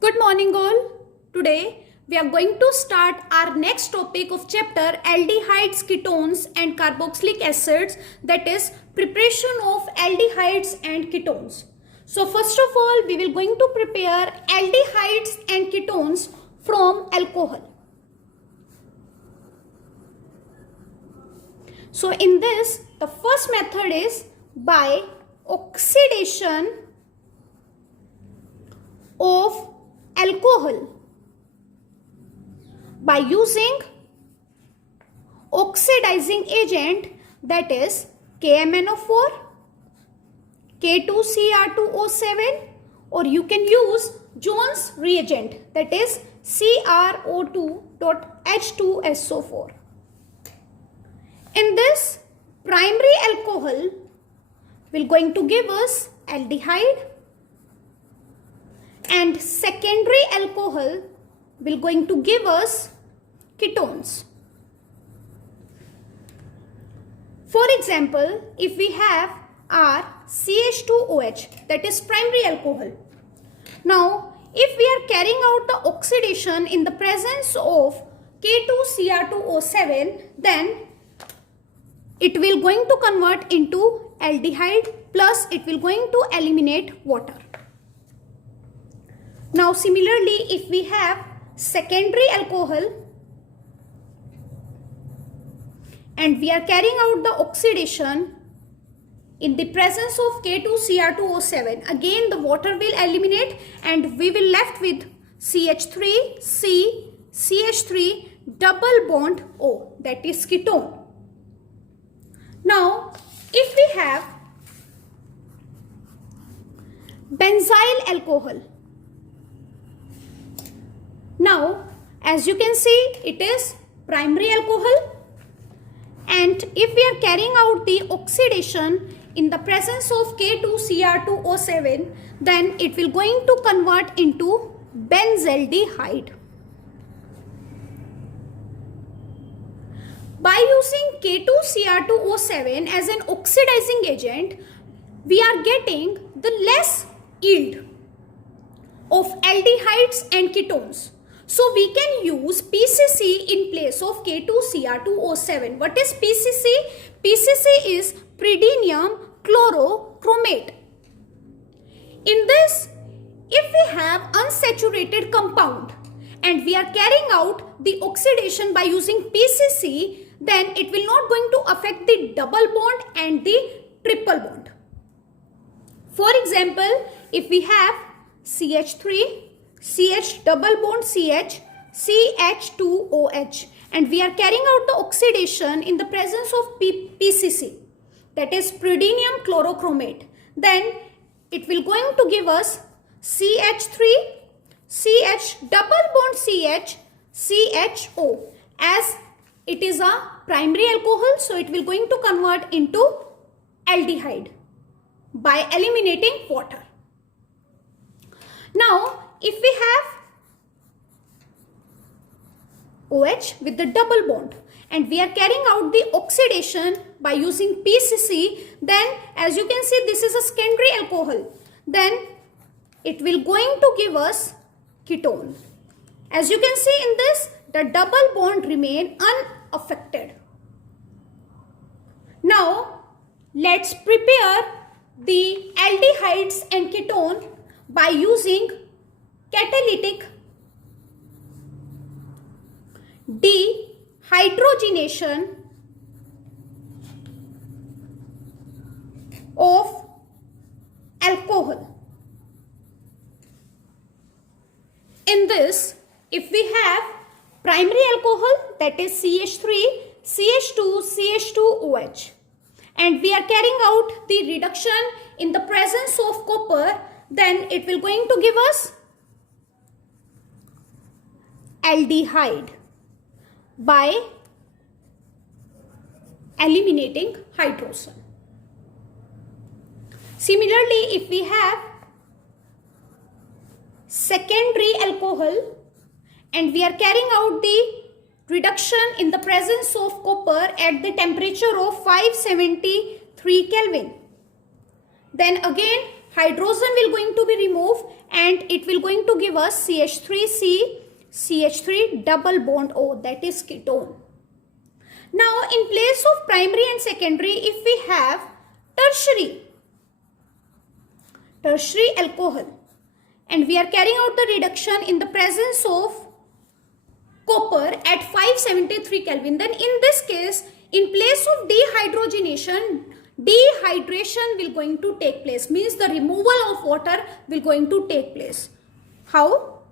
Good morning all. Today we are going to start our next topic of chapter aldehydes, ketones and carboxylic acids, that is preparation of aldehydes and ketones. So first of all we will going to prepare aldehydes and ketones from alcohol. So in this the first method is by oxidation of alcohol by using oxidizing agent, that is KMnO4, K2Cr2O7, or you can use Jones reagent, that is CrO2.H2SO4. In this, primary alcohol will going to give us aldehyde and secondary alcohol will going to give us ketones. For example, if we have our CH2OH, that is primary alcohol. Now, if we are carrying out the oxidation in the presence of K2Cr2O7, then it will going to convert into aldehyde plus it will going to eliminate water. Now similarly, if we have secondary alcohol and we are carrying out the oxidation in the presence of K2Cr2O7, again the water will eliminate and we will left with CH3, CH3 double bond O, that is ketone. Now if we have benzyl alcohol, now as you can see it is primary alcohol, and if we are carrying out the oxidation in the presence of K2Cr2O7, then it will going to convert into benzaldehyde. By using K2Cr2O7 as an oxidizing agent, we are getting the less yield of aldehydes and ketones. So we can use PCC in place of K2Cr2O7. What is PCC? PCC is pyridinium chlorochromate. In this, if we have unsaturated compound and we are carrying out the oxidation by using PCC, then it will not going to affect the double bond and the triple bond. For example, if we have CH3, CH double bond CH, CH2OH, and we are carrying out the oxidation in the presence of PCC, that is pyridinium chlorochromate, then it will going to give us CH3, CH double bond CH, CHO. As it is a primary alcohol, so it will going to convert into aldehyde by eliminating water. Now if we have OH with the double bond and we are carrying out the oxidation by using PCC, then as you can see this is a secondary alcohol, then it will going to give us ketone. As you can see in this, the double bond remain unaffected. Now let's prepare the aldehydes and ketone by using catalytic dehydrogenation of alcohol. In this, if we have primary alcohol, that is CH3, CH2, CH2OH, and we are carrying out the reduction in the presence of copper, then it will going to give us aldehyde by eliminating hydrogen. Similarly, if we have secondary alcohol and we are carrying out the reduction in the presence of copper at the temperature of 573 Kelvin, then again hydrogen will going to be removed and it will going to give us CH3C, CH3 double bond O, that is ketone. Now in place of primary and secondary, if we have tertiary alcohol, and we are carrying out the reduction in the presence of copper at 573 Kelvin, then in this case, in place of dehydrogenation, dehydration will going to take place, means the removal of water will going to take place. How?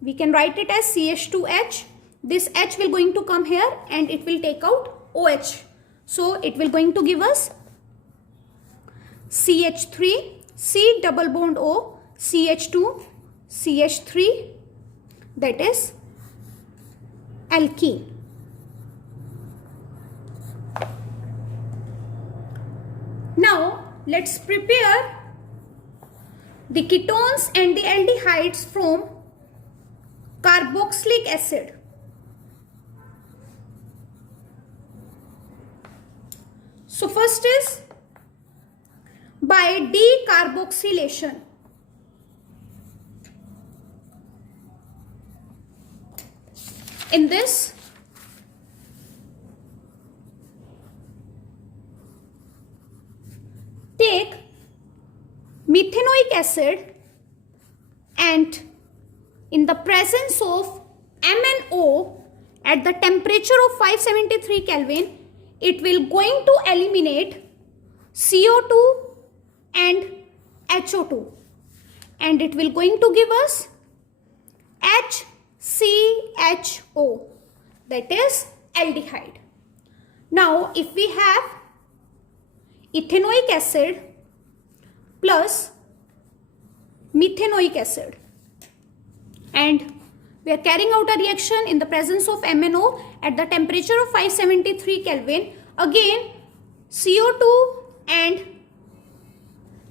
We can write it as CH2H. This H will going to come here and it will take out OH. So it will going to give us CH3, C double bond O, CH2, CH3, that is alkene. Now let's prepare the ketones and the aldehydes from carboxylic acid. So first is by decarboxylation. In this, take methanoic acid and in the presence of MnO at the temperature of 573 Kelvin, it will going to eliminate CO2 and HO2 and it will going to give us HCHO, that is aldehyde. Now if we have ethanoic acid plus methanoic acid and we are carrying out a reaction in the presence of MnO at the temperature of 573 Kelvin, again CO2 and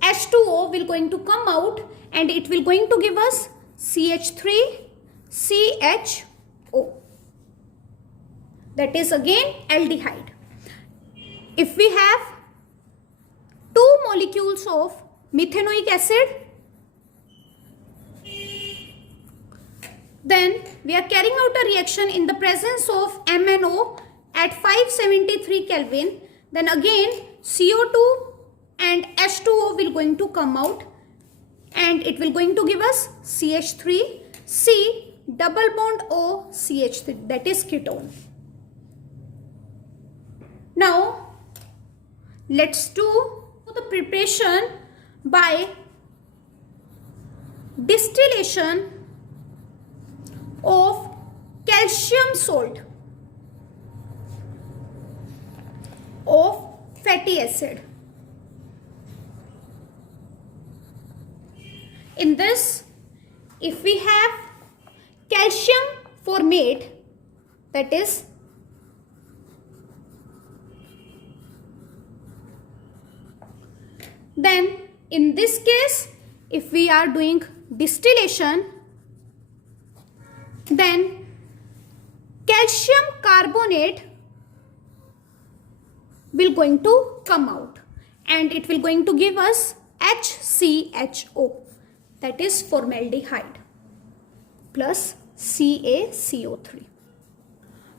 H2O will going to come out and it will going to give us CH3CHO, that is again aldehyde. If we have 2 molecules of methanoic acid, then we are carrying out a reaction in the presence of MnO at 573 Kelvin, then again CO2 and H2O will going to come out and it will going to give us CH3C double bond O CH3, that is ketone. Now let's do the preparation by distillation of calcium salt of fatty acid. In this, if we have calcium formate, that is then in this case, if we are doing distillation, then calcium carbonate will going to come out and it will going to give us HCHO, that is formaldehyde plus CaCO3.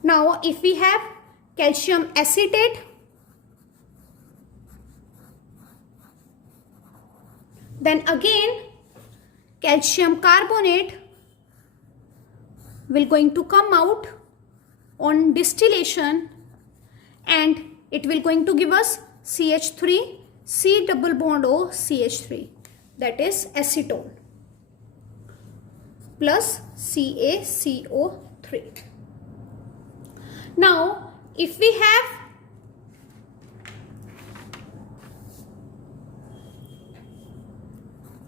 Now if we have calcium acetate, then again calcium carbonate will going to come out on distillation and it will going to give us CH3 C double bond O CH3, that is acetone plus CaCO3. Now if we have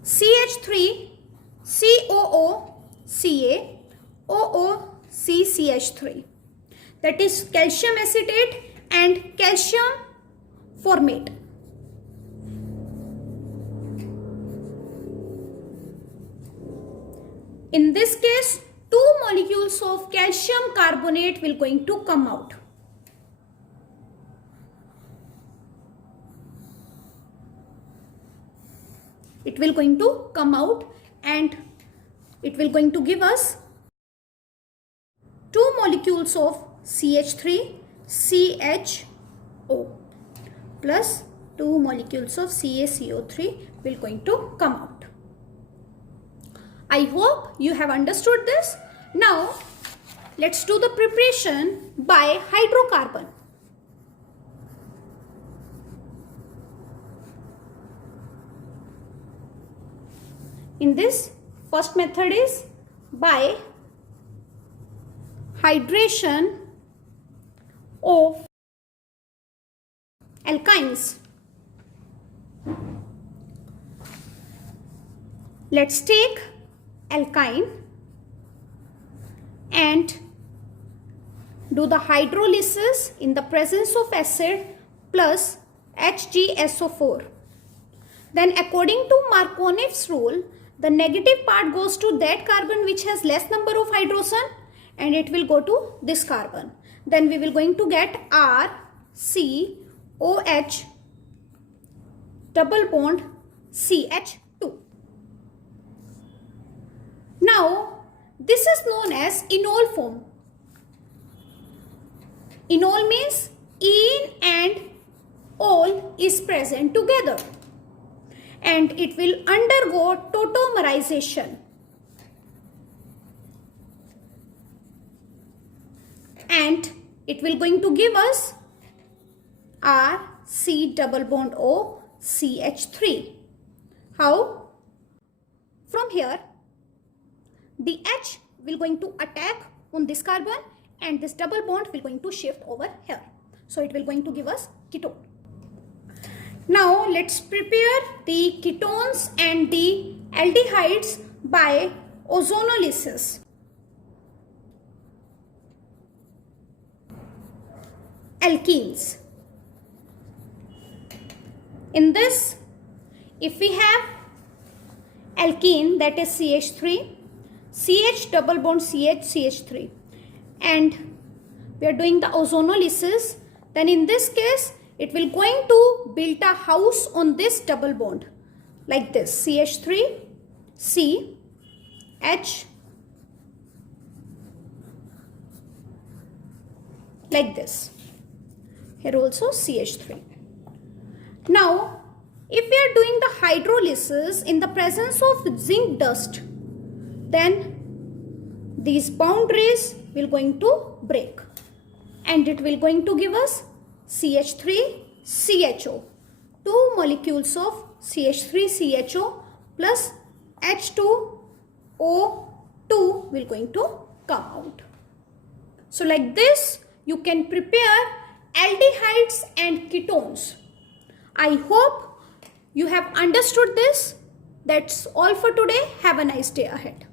CH3 COO Ca OOCCH3, that is calcium acetate and calcium formate. In this case, 2 molecules of calcium carbonate will going to come out. It it will going to come out and it will going to give us 2 molecules of CH3 CHO plus 2 molecules of CaCO3 will going to come out. I hope you have understood this. Now let's do the preparation by hydrocarbon. In this, first method is by hydration of alkynes. Let's take alkyne and do the hydrolysis in the presence of acid plus HgSO4. Then according to Markovnich's rule, the negative part goes to that carbon which has less number of hydrogen and it will go to this carbon. Then we will going to get RCOH double bond CH2. Now this is known as enol form. Enol means en and ol is present together and it will undergo tautomerization and it will going to give us RC double bond O CH3. How? From here the H will going to attack on this carbon and this double bond will going to shift over here. So it will going to give us ketone. Now let's prepare the ketones and the aldehydes by ozonolysis. Alkenes. In this, if we have alkene, that is CH3, CH double bond CH, CH3, and we are doing the ozonolysis, then in this case it will going to build a house on this double bond like this, CH3 C H, like this. Here also CH3. Now if we are doing the hydrolysis in the presence of zinc dust, then these boundaries will going to break and it will going to give us CH3 CHO, 2 molecules of CH3 CHO plus H2O2 will going to come out. So like this you can prepare aldehydes and ketones. I hope you have understood this. That's all for today. Have a nice day ahead.